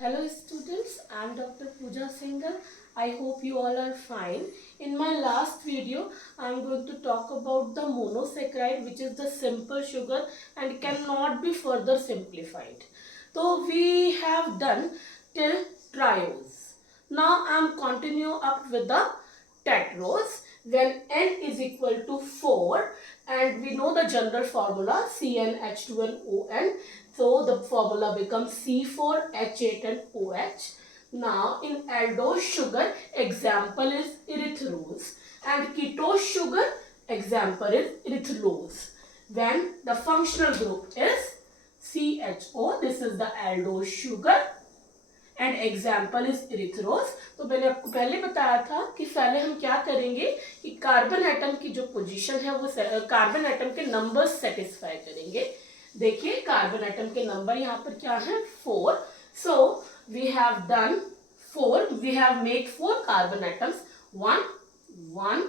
Hello students, I am Dr. Pooja Singhal. I hope you all are fine. In my last video, I am going to talk about the monosaccharide, which is the simple sugar and cannot be further simplified. So we have done till triose. Now I am continue up with the tetrose when n is equal to 4, and we know the general formula CnH2nOn. So the formula becomes C4H8 and OH. Now in aldose sugar, example is erythrose, and ketose sugar, example is erythrulose. When the functional group is CHO, this is the aldose sugar and example is erythrose. तो मैंने आपको पहले बताया था कि पहले हम क्या करेंगे कि कार्बन एटम की जो पोजीशन है वो कार्बन एटम के नंबर सेटिस्फाई करेंगे. देखिए कार्बन एटम के नंबर यहाँ पर क्या है 4. So we have done 4. We have made 4 carbon atoms 1 1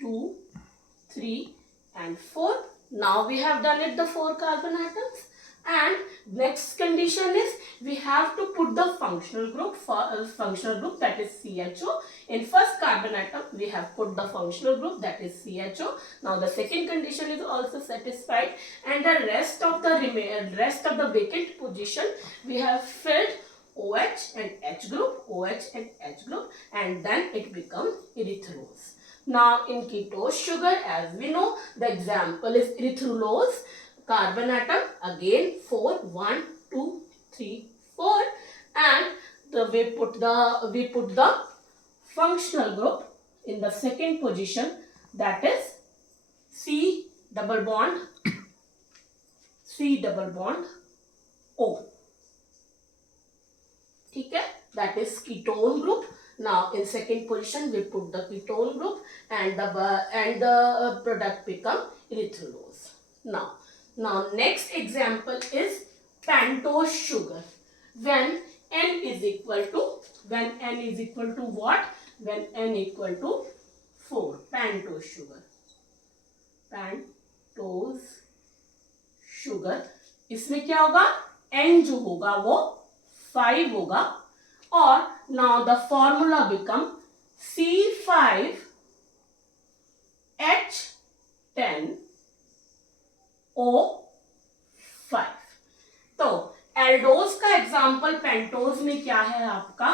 2 3 and 4. Now we have done it the 4 carbon atoms. And next condition is we have to put the functional group that is CHO. In first carbon atom we have put the functional group that is CHO. Now the second condition is also satisfied, and the rest of the vacant position we have filled OH and H group, OH and H group, and then it becomes erythrose. Now in ketose sugar, as we know, the example is erythrulose. Carbon atom again 4 1 2 3 4, and we put the functional group in the second position, that is C double bond O. ठीक है, that is ketone group. Now in second position we put the ketone group, and the product become erythrulose. Now next example is pentose sugar. When n is equal to what? When n equal to 4. Pentose sugar. इसमें क्या होगा? n जो होगा वो 5 होगा, और now the formula become C5H10O5. तो aldose का एग्जाम्पल पेंटोज में क्या है आपका?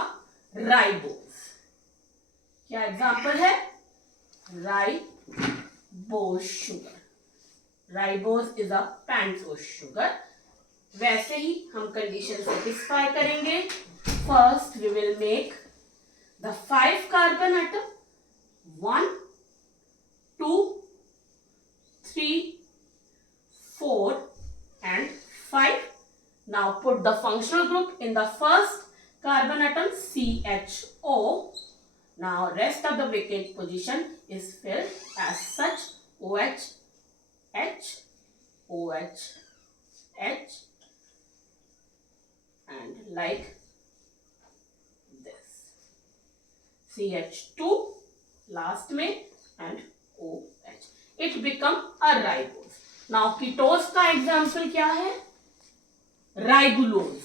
राइबोज. क्या एग्जाम्पल है? Ribose sugar. Ribose is a pentose sugar. वैसे ही हम कंडीशन सेटिस्फाई करेंगे. First we will make the 5 carbon atom 1 2 3 4 and 5. Now put the functional group in the first carbon atom CHO. Now rest of the vacant position is filled as such: OH H OH H, and like this CH2 last में and OH. It become a ribose. Now ketose का example क्या है? Ribulose.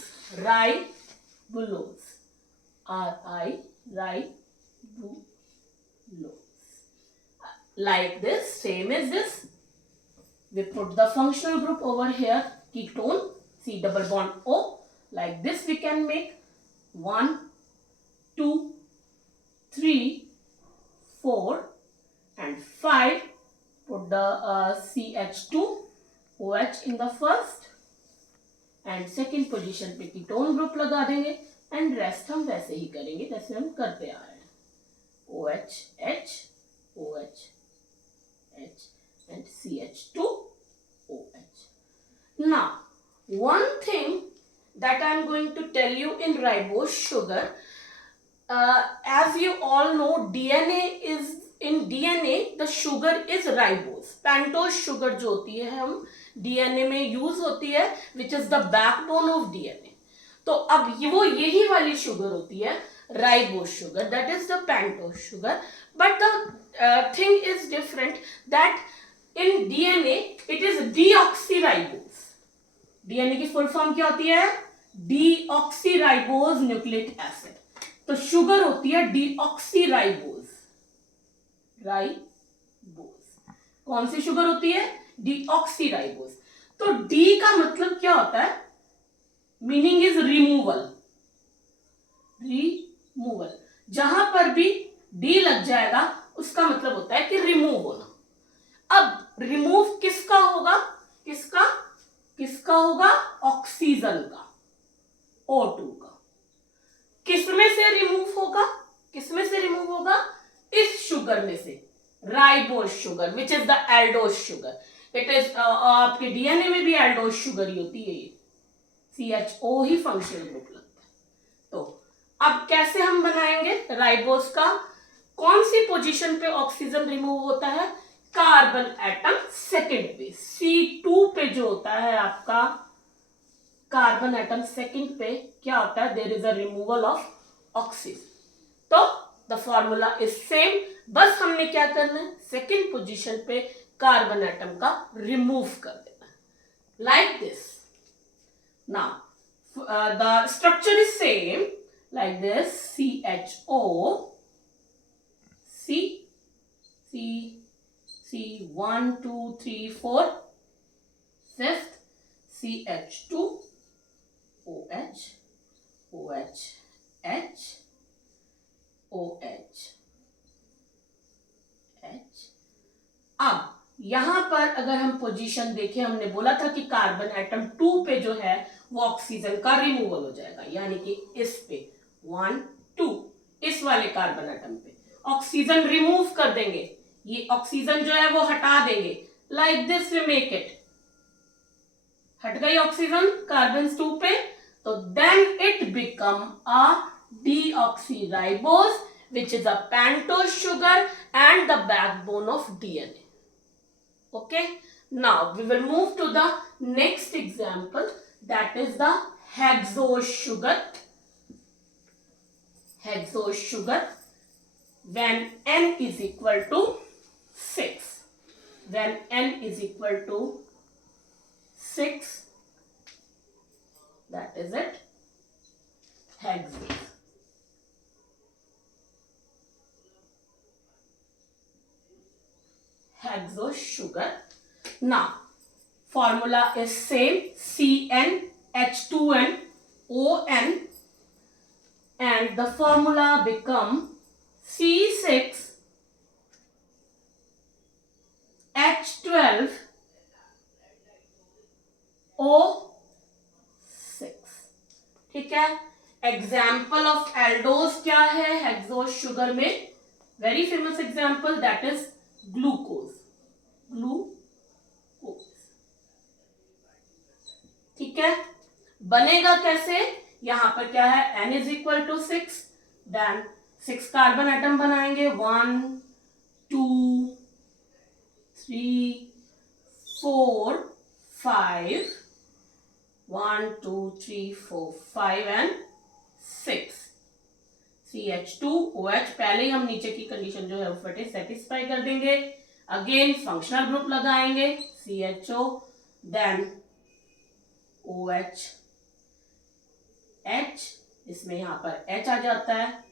Like this, same as this. We put the functional group over here, ketone, C double bond O. Like this we can make 1 2 3 4 and 5. Put the CH2 OH in the first and second position पे ketone group लगा देंगे, and rest हम वैसे ही करेंगे जैसे हम करते आ रहे हैं. OH H OH H and CH2 OH. Now one thing that I am going to tell you in ribose sugar, as you all know, in DNA the sugar is ribose. Pentose sugar जो होती है हम DNA में use होती है, विच is the backbone of DNA. तो अब वो यही वाली शुगर होती है ribose sugar, that is the pentose sugar. But the thing is different, that in DNA it is deoxyribose. DNA की फुल फॉर्म क्या होती है? Deoxyribose nucleic acid. तो शुगर होती है डीऑक्सीराइबोज, राइबोज। कौन सी शुगर होती है? डीऑक्सीराइबोज। तो डी का मतलब क्या होता है? Meaning is removal, removal. जहां पर भी डी लग जाएगा उसका मतलब होता है कि रिमूव होना। अब रिमूव किसका होगा? किसका किसका होगा? ऑक्सीजन का, O2 का। किसमें से रिमूव होगा? किसमें से रिमूव होगा? इस शुगर में से, ribose sugar, which is the aldose sugar. It is आपके डीएनए में भी एल्डोज शुगर ही होती है ये, CHO ही फंक्शनल ग्रुप लगता है। तो अब कैसे हम बनाएंगे राइबोज का? कौन सी पोजीशन पे ऑक्सीजन रिमूव होता है? कार्बन एटम सेकंड पे, C2 पे जो होता है आपका कार्बन एटम सेकंड पे क्या होता है? There is a removal of oxygen. तो द फॉर्मूला इज सेम, बस हमने क्या करना है? सेकंड पोजीशन पे कार्बन एटम का रिमूव कर देना, like this. Now the structure is same, like this, CHO, C 1 2 3 4, fifth CH2, OH, OH, H, OH, H। अब यहां पर अगर हम पोजीशन देखें, हमने बोला था कि कार्बन एटम 2 पे जो है वो ऑक्सीजन का रिमूवल हो जाएगा, यानी कि इस पे 1 2, इस वाले कार्बन एटम पे ऑक्सीजन रिमूव कर देंगे, ये ऑक्सीजन जो है वो हटा देंगे, like this we make it. हट गई ऑक्सीजन कार्बन 2 पे, तो then it become a deoxyribose which is a pentose sugar and the backbone of DNA. Okay, now we will move to the next example, that is the hexose sugar. Hexose sugar, when N is equal to 6, when N is equal to 6, that is it, hexose. Hexose sugar. Now formula is same, CnH2n ON, and the formula become C6 H12 O6। ठीक है। Example of aldose क्या है hexose sugar में? Very famous example, that is glucose, glucose. ठीक है, बनेगा कैसे? यहां पर क्या है? N is equal to 6, then 6 carbon atom बनाएंगे, 1 2 3 4 5, 1 2 3 4 5 एंड 6, CH2OH। पहले ही हम नीचे की कंडीशन जो है वो सेटिस्फाई कर देंगे। अगेन फंक्शनल ग्रुप लगाएंगे, CHO, देन OH, H, इसमें यहां पर H आ जाता है,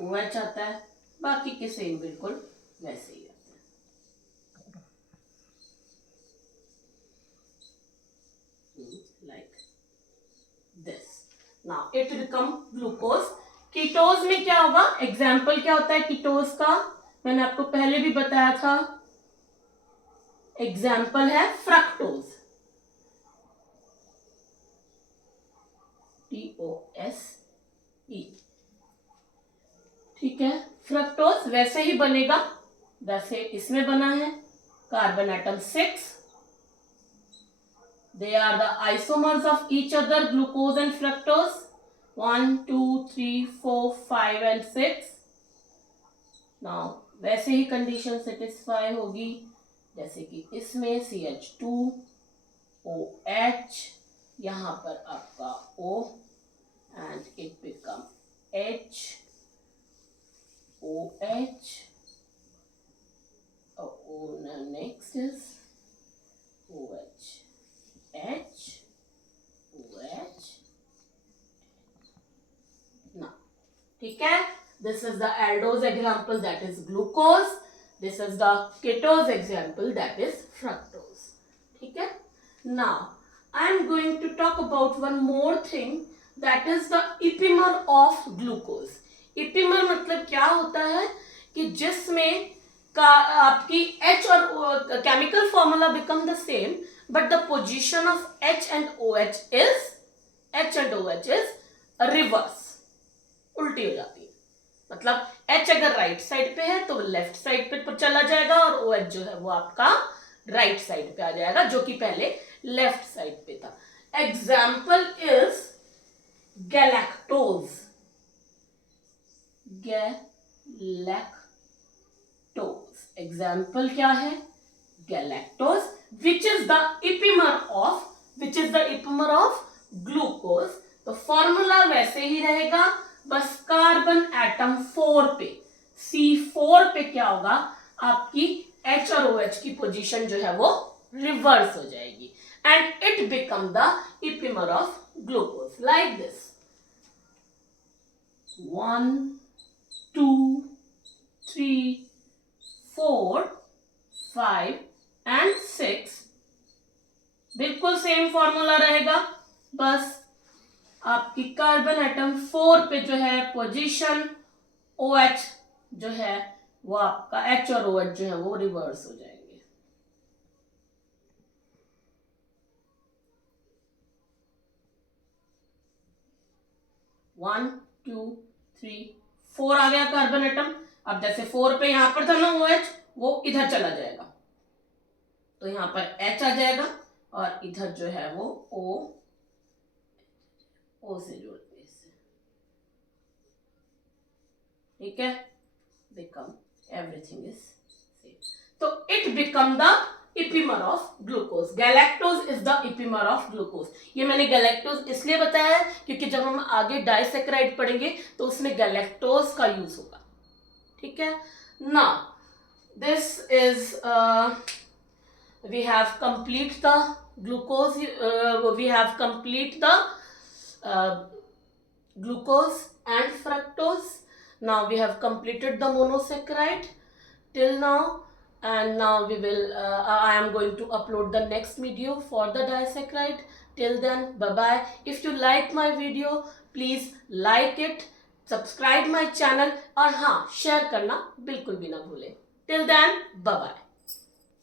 OH आता है, बाकी के सेम बिल्कुल वैसे ही आते हैं, like this. Now it become glucose. कीटोज में क्या होगा? एग्जाम्पल क्या होता है कीटोज का? मैंने आपको पहले भी बताया था, एग्जाम्पल है फ्रक्टोज, TOSE। ठीक है, फ्रक्टोज वैसे ही बनेगा जैसे इसमें बना है, carbon atom 6, they are the isomers of each other, glucose and fructose, 1 2 3 4 5 and 6। Now वैसे ही कंडीशन सेटिस्फाई होगी जैसे कि इसमें CH2OH, यहां पर आपका O, and it become HOH। Next is OH, H, OH, ठीक है. This is the aldose example, that is glucose. This is the ketose example, that is fructose. ठीक है. Now I am going to talk about one more thing, that is the epimer of glucose. Epimer मतलब क्या होता है कि जिसमें का आपकी H और chemical formula become the same, but the position of H and OH is reverse, उल्टी हो जाती है. मतलब H अगर राइट साइड पे है तो लेफ्ट साइड पे चला जाएगा और OH जो है वो आपका राइट साइड पे आ जाएगा, जो कि पहले लेफ्ट साइड पे था. Example is galactose. एग्जाम्पल क्या है? Galactose, which is the epimer of glucose. तो फॉर्मूला वैसे ही रहेगा, बस कार्बन एटम 4 पे, C4 पे क्या होगा, आपकी H और OH की पोजीशन जो है वो रिवर्स हो जाएगी, and it become the epimer of glucose like this. 1 2 3 4 5 and 6. बिल्कुल सेम फॉर्मूला रहेगा, बस आपकी कार्बन एटम 4 पे जो है पोजीशन, OH जो है वो आपका H और OH जो है वो रिवर्स हो जाएंगे. वन 2 3 4 आ गया कार्बन एटम. अब जैसे 4 पे यहां पर था ना OH, वो इधर चला जाएगा, तो यहां पर H आ जाएगा और इधर जो है वो O से जोड़ दे इससे. ठीक है. Become everything is same. तो it become the epimer of glucose. Galactose is the epimer of glucose. ये मैंने गैलेक्टोज इसलिए बताया है क्योंकि जब हम आगे डाइसेक्राइड पढ़ेंगे तो उसमें गैलेक्टोज का यूज होगा. ठीक है. Now this is we have complete the glucose, we have complete the glucose and fructose. Now we have completed the monosaccharide till now, and now we will I am going to upload the next video for the disaccharide. Till then, bye bye. If you like my video, please like it, subscribe my channel, और हाँ, share करना बिल्कुल भी ना भूलें. Till then, bye bye.